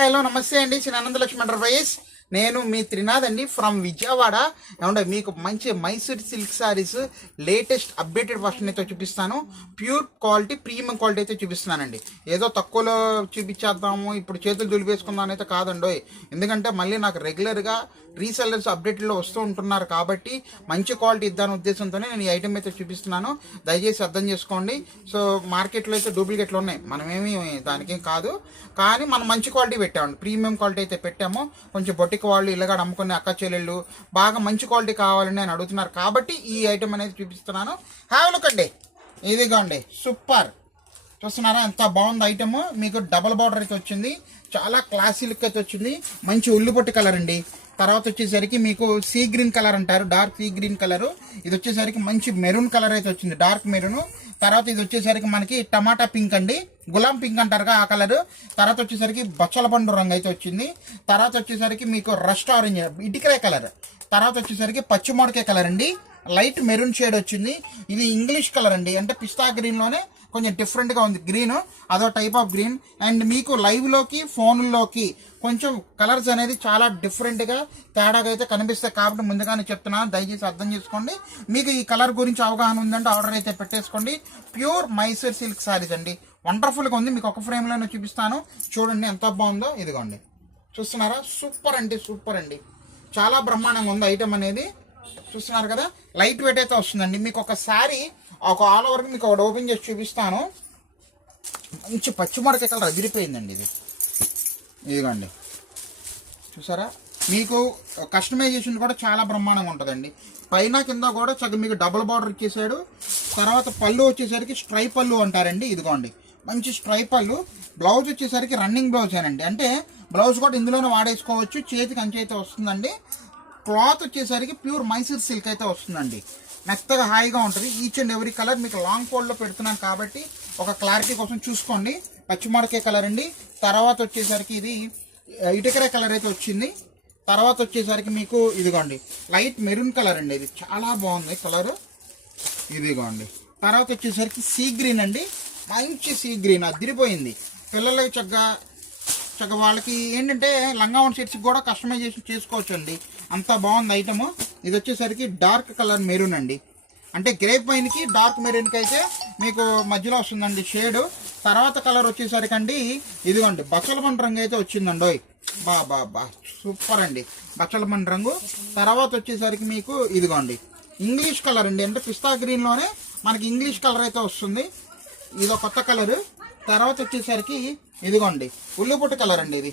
Hello నమస్తే అండి. Shri Anandalakshmi enterprises. నేను మీ త్రినాథ్ అండి ఫ్రమ్ విజయవాడ. ఏమంటే మీకు మంచి Mysore silk saris latest updated version అయితే చూపిస్తాను. ప్యూర్ క్వాలిటీ ప్రీమియం క్వాలిటీ అయితే చూపిస్తున్నానండి. ఏదో తక్కువలో చూపించేద్దాము ఇప్పుడు చేతులు దులిపేసుకుందాం అయితే కాదండి. ఎందుకంటే మళ్ళీ నాకు రెగ్యులర్గా రీసెల్లర్స్ అప్డేట్లో వస్తూ ఉంటున్నారు కాబట్టి మంచి క్వాలిటీ ఇద్దాని ఉద్దేశంతోనే నేను ఈ ఐటమ్ అయితే చూపిస్తున్నాను. దయచేసి అర్థం చేసుకోండి. సో మార్కెట్లో అయితే డూప్లికేట్లు ఉన్నాయి, మనమేమి దానికేం కాదు, కానీ మనం మంచి క్వాలిటీ పెట్టామండి. ప్రీమియం క్వాలిటీ అయితే పెట్టాము. కొంచెం బొటిక్ వాళ్ళు ఇళ్ళగా అమ్ముకునే అక్క చెల్లెళ్ళు బాగా మంచి క్వాలిటీ కావాలని నేను అడుగుతున్నారు కాబట్టి ఈ ఐటమ్ అనేది చూపిస్తున్నాను. హ్యావ్ లుక్ అండి. ఇదిగోండి సూపర్. చూస్తున్నారా ఎంత బాగుంది ఐటమ్. మీకు డబల్ బార్డర్ అయితే వచ్చింది, చాలా క్లాసీ లుక్ అయితే వచ్చింది. మంచి ఉల్లిపొట్టి కలర్ అండి. తర్వాత వచ్చేసరికి మీకు సీ గ్రీన్ కలర్ అంటారు, డార్క్ సీ గ్రీన్ కలరు. ఇది వచ్చేసరికి మంచి మెరూన్ కలర్ అయితే వచ్చింది, డార్క్ మెరూన్. తర్వాత ఇది వచ్చేసరికి మనకి టమాటా పింక్ అండి, గులాం పింక్ అంటారుగా ఆ కలరు. తర్వాత వచ్చేసరికి బచ్చల పండు రంగు అయితే వచ్చింది. తర్వాత వచ్చేసరికి మీకు రస్ట్ ఆరెంజ్ ఇటుకరాయ కలర్. తర్వాత వచ్చేసరికి పచ్చిమామిడికాయ కలర్ అండి, లైట్ మెరూన్ షేడ్ వచ్చింది. ఇది ఇంగ్లీష్ కలర్ అండి, అంటే పిస్తా గ్రీన్లోనే కొంచెం డిఫరెంట్గా ఉంది గ్రీన్, అదో టైప్ ఆఫ్ గ్రీన్. అండ్ మీకు లైవ్లోకి ఫోన్లోకి కొంచెం కలర్స్ అనేది చాలా డిఫరెంట్గా తేడాగా అయితే కనిపిస్తాయి కాబట్టి ముందుగానే చెప్తున్నాను, దయచేసి అర్థం చేసుకోండి. మీకు ఈ కలర్ గురించి అవగాహన ఉందంటే ఆర్డర్ అయితే పెట్టేసుకోండి. ప్యూర్ మైసూర్ సిల్క్ శారీస్ అండి, వండర్ఫుల్గా ఉంది. మీకు ఒక ఫ్రేమ్లోనే చూపిస్తాను, చూడండి ఎంత బాగుందో. ఇదిగోండి చూస్తున్నారా, సూపర్ అంటే సూపర్ అండి, చాలా బ్రహ్మాండంగా ఉంది ఐటమ్ అనేది. చూస్తున్నారు కదా, లైట్ వెయిట్ అయితే వస్తుందండి. మీకు ఒక శారీ ఒక ఆల్ ఓవర్కి మీకు ఒకటి ఓపెన్ చేసి చూపిస్తాను. మంచి పచ్చిమిరపకాయ కలర్ అదిరిపోయిందండి ఇది. ఇదిగోండి చూసారా, మీకు కస్టమైజేషన్ కూడా చాలా బ్రహ్మాండంగా ఉంటుందండి. పైన కింద కూడా చక్కగా మీకు డబుల్ బార్డర్ ఇచ్చేసాడు. తర్వాత పళ్ళు వచ్చేసరికి స్ట్రై పళ్ళు అంటారండి. ఇదిగోండి మంచి స్ట్రై పళ్ళు. బ్లౌజ్ వచ్చేసరికి రన్నింగ్ బ్లౌజ్ ఏనండి, అంటే బ్లౌజ్ కూడా ఇందులోనే వాడేసుకోవచ్చు. చేతికి అంచు అయితే వస్తుందండి. క్లాత్ వచ్చేసరికి ప్యూర్ మైసూర్ సిల్క్ అయితే వస్తుందండి, మెత్తగా హాయిగా ఉంటుంది. ఈచ్ అండ్ ఎవ్రీ కలర్ మీకు లాంగ్ ఫోల్డ్లో పెడుతున్నాను కాబట్టి ఒక క్లారిటీ కోసం చూసుకోండి. పచ్చిమిరపకాయ కలర్ అండి. తర్వాత వచ్చేసరికి ఇది ఇటుకరాయ కలర్ అయితే వచ్చింది. తర్వాత వచ్చేసరికి మీకు ఇదిగోండి లైట్ మెరూన్ కలర్ అండి, ఇది చాలా బాగుంది కలరు. ఇదిగోండి తర్వాత వచ్చేసరికి సీ గ్రీన్ అండి, మంచి సీ గ్రీన్ అదిరిపోయింది. పిల్లలకి చక్కగా వాళ్ళకి ఏంటంటే లంగావన్ సెట్స్కి కూడా కస్టమైజేషన్ చేసుకోవచ్చు అండి, అంత బాగుంది ఐటమ్. ఇది వచ్చేసరికి డార్క్ కలర్ మెరూన్ అండి, అంటే గ్రేప్ వైన్కి డార్క్ మెరూన్కి అయితే మీకు మధ్యలో వస్తుందండి షేడు. తర్వాత కలర్ వచ్చేసరికి అండి ఇదిగోండి బచ్చల పండు రంగు అయితే వచ్చిందండి. బా సూపర్ అండి, బచ్చల పండు రంగు. తర్వాత వచ్చేసరికి మీకు ఇదిగోండి ఇంగ్లీష్ కలర్ అండి, అంటే పిస్తా గ్రీన్లోనే మనకి ఇంగ్లీష్ కలర్ అయితే వస్తుంది. ఇదో కొత్త కలరు. తర్వాత వచ్చేసరికి ఇదిగోండి ఉల్లిపొట్టు కలర్ అండి, ఇది